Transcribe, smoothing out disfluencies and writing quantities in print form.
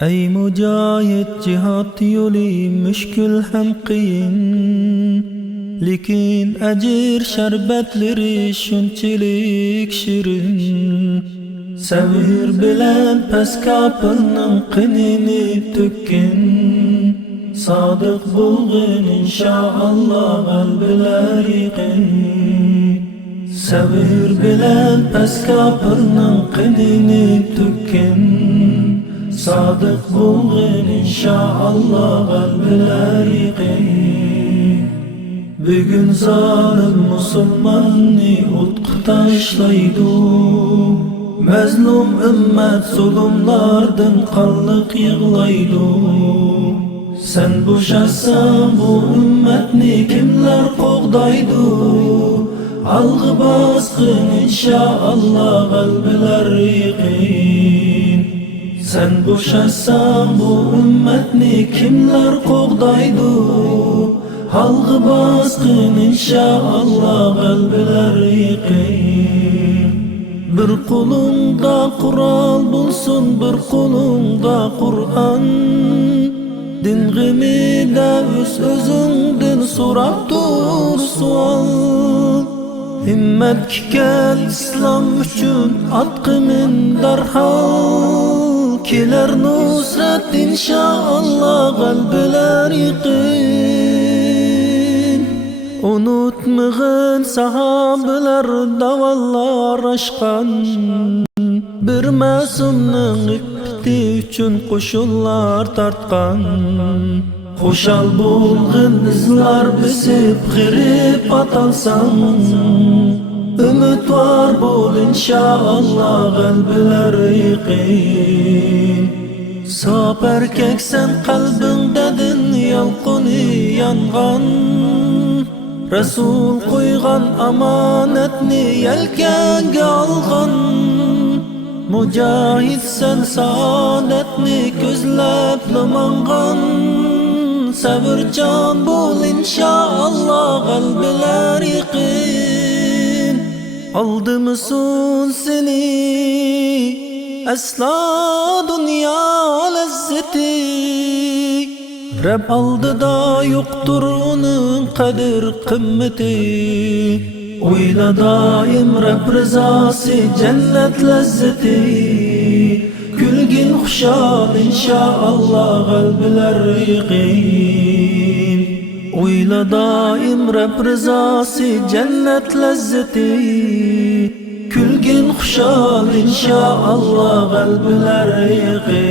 Ey mücahit cihat yolu müşkül hem qiyin, lekin ajir şerbetleri şunçilik şirin. Sabır bilen pes kapının qinini tökkin, sadık bulgin inşallah qalbiler yiqin. Sabır bilen pes kapının qinini tökkin, sadık bulgin inşallah qalbiler yiqin. Bugün zalim musulmanni utqu taşlaydı, mazlum ümmet zulümlardan qanliq yig'laydi. Sen boşasan bu ümmetni kimler qo'g'daydi? Algı basqin inşallah qalbiler yiqin. Sen boşasan bu ümmetni kimler qo'g'daydi? Algı basqin inşallah qalbiler yiqin. Bir qo'lingda Qur'on bulsun, bir qo'lingda Qur'on. Din g'imida o'z-o'zingdan so'rab tur savol. Himmat kel islom uchun atqimin darhol. Kelar nusrat inşallah qalbiler yiqin. Unutmag'in sahabalar davallar aşqan, bir ma'sumning iffati uchun qo'shinlar tartqan. Xo'shal bo'lg'in izlar bisib g'irib atalsan, umidvor bo'l inşallah qalbiler yiqin. Sop erkaksan qalbingdadin yolqini yongan, Rasul qo'ygan amonatni yelkanga olgan. Mujahidsan saodatni ko'zlab lamangan, sabırcan bo'l inşallah qalbiler yiqin. Aldımısın seni asla dünya lezzeti, Rab aldıda yoktur onun kadir kımmeti. Oyla daim Rab rızası cennet lezzeti, Gülgin xuşal inşallah qalbiler yiqin. Oyla daim Rab rızası cennet lezzeti, Gülgin xuşal inşallah qalbiler yiqin.